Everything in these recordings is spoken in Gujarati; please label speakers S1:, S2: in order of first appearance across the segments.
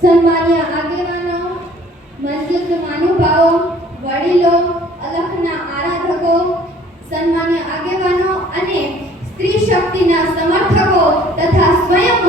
S1: સન્માનીય આગેવાનો મસ્જિદ મહાનુભાવો, વડીલો, અલખના આરાધકો, સન્માનીય આગેવાનો અને સ્ત્રી શક્તિના સમર્થકો તથા સ્વયં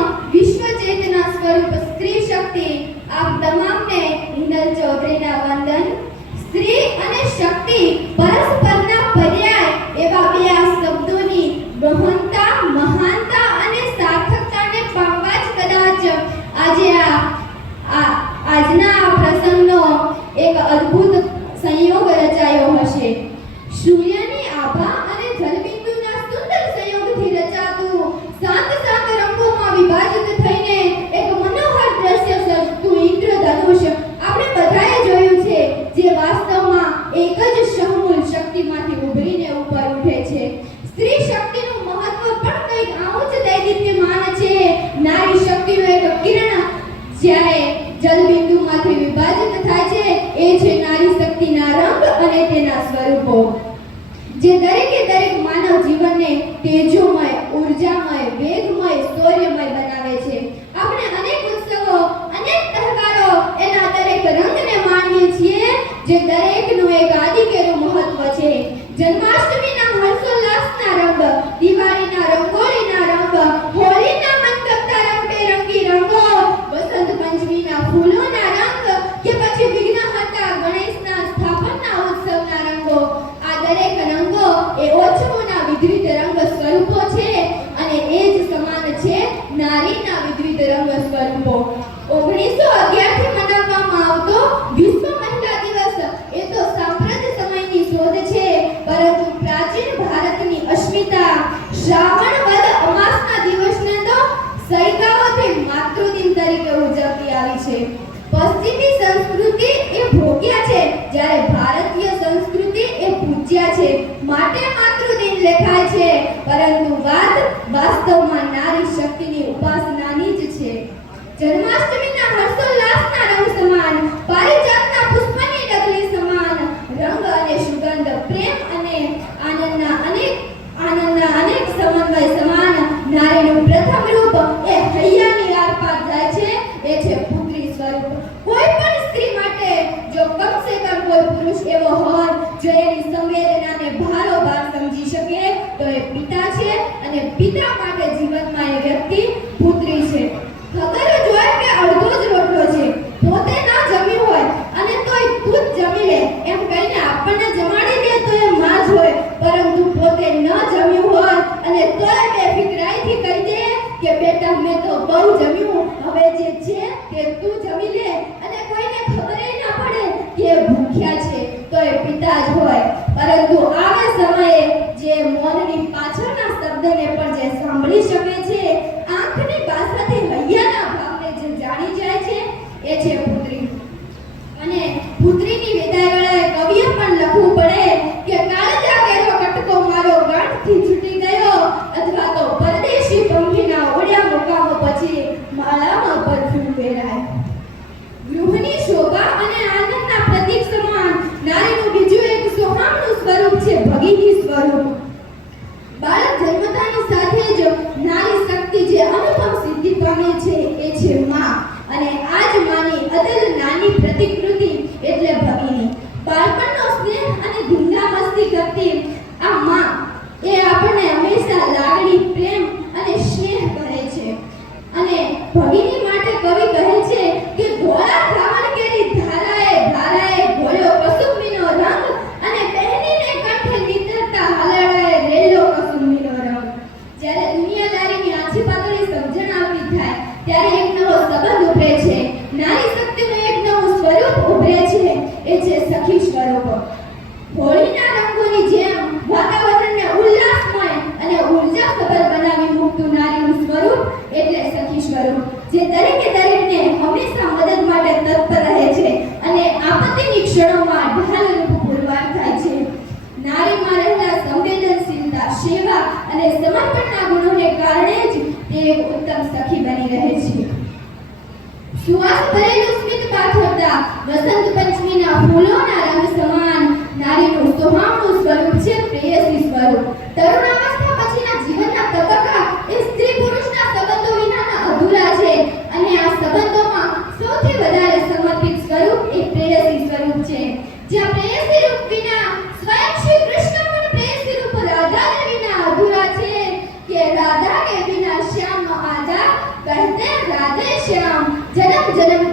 S1: જલબિંદુમાંથી વિભાજિત વિરંગ સ્વરૂપો ઓગણીસો અગિયારથી મનાવવામાં આવતો વિશ્વ મહિલા દિવસ, એ તો સાંપ્રત સમયની શોધ છે. પરંતુ પ્રાચીન ભારતની અસ્મિતા, શ્રાવણ વદ અમાસના દિવસને તો સૈકાઓથી માતૃદિન તરીકે ઉજવતી આવી છે. જન્માષ્ટમીના હર્ષોલ્લાસના રંગ સમાન 回来。વિસ્તારો પર હોળીના રંગોની જેમ વાતાવરણને ઉલ્લાસમય અને ઉર્જાસભર બનાવી મૂકતું નારીનું સ્વરૂપ એટલે સખી સ્વરૂપ, જે દરેકે દરેકને હંમેશા મદદ માટે તત્પર રહે છે અને આપત્તિની ક્ષણોમાં ઢાલનું પુરવાર થાય છે. નારીમાં રહેલા સંવેદનશીલતા, સેવા અને સમર્પણના ગુણોને કારણે જ તે એક ઉત્તમ સખી બની રહે છે. સુવાસ ભરેલું વસંત પંચમીના ફૂલોના રંગ સમાન. નારીનું સોહામણું સ્વરૂપ છે પ્રેયસી સ્વરૂપ. તરુણાવસ્થા પછીના જીવનના તબક્કા એ સ્ત્રી પુરુષના સંબંધો વિનાના અધૂરા છે. અને આ સંબંધોમાં સૌથી વધારે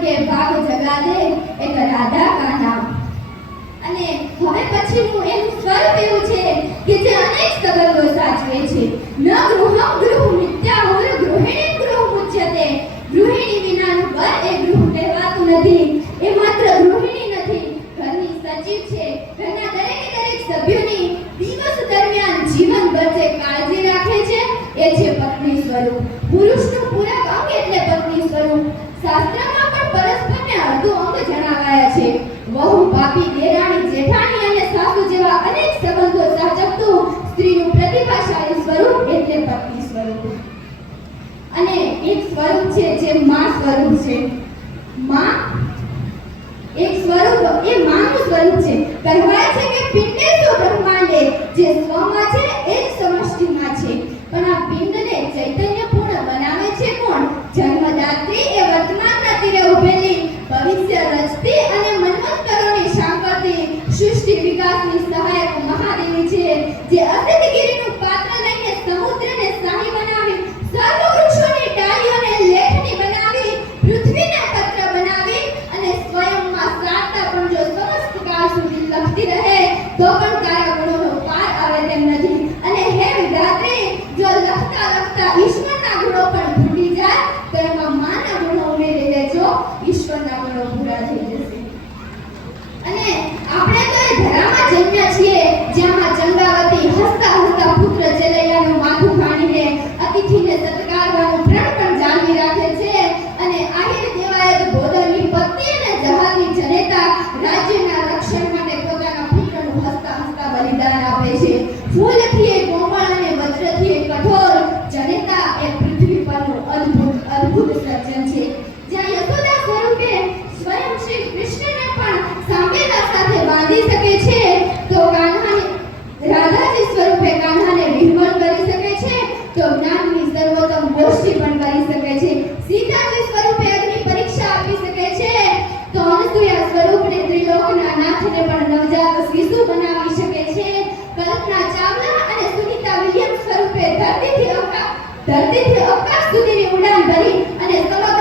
S1: કે ભાગ જગા દે એક રાધા કાના અને હવે પછીનું એનું સ્વરૂપ એવું છે કે જે અનેક સંબંધો સાચવે છે. ન ગૃહમ ગૃહ મિત્યા હોય, ગૃહિણી ગૃહ મુચ્યતે. ગૃહિણી વિનાનું ઘર એ ગૃહ કહેવાતું નથી એ માત્ર ગૃહિણી નથી ઘરની સચિવ છે ઘરના દરેકે દરેક સભ્યોની દિવસ દરમિયાન જીવન વચ્ચે કાળજી રાખે છે એ છે પત્ની સ્વરૂપ પુરુષનું પૂરક અંગ એટલે પત્ની સ્વરૂપ શાસ્ત્રમાં પણ પરસ્પરને અડધું અંગ જણાવાયા છે વહુ, ભાભી, દેરાણી, જેઠાણી અને સાસુ જેવા અનેક સંબંધો સાચવતું સ્ત્રીનું પ્રતિભાશાળી સ્વરૂપ એટલે પત્ની સ્વરૂપ. અને એક સ્વરૂપ છે જે માં સ્વરૂપ છે. માં એક સ્વરૂપ, એ માનું સ્વરૂપ છે. કહેવાય છે કે પિંડેશો બ્રહ્માંડે જે સ્વમાં છે એ જ સમષ્ટિમાં છે. પણ આ પિંડને ચૈતન્યપૂર્ણ બનાવે છે કોણ? જન્મદાત્રી એ વર્તમાનના તીરે ઉભેલી ભવિષ્ય રચતી છે ત્રિલોકના નાથને પણ નવજાત શિશુ બનાવી શકે છે. કલ્પના ચાવલા અને સુનિતા વિલિયમ્સ સ્વરૂપે ધરતીથી અવકાશ ધરતીથી અવકાશ સુધીની ઉડાન ભરી અને સમગ્ર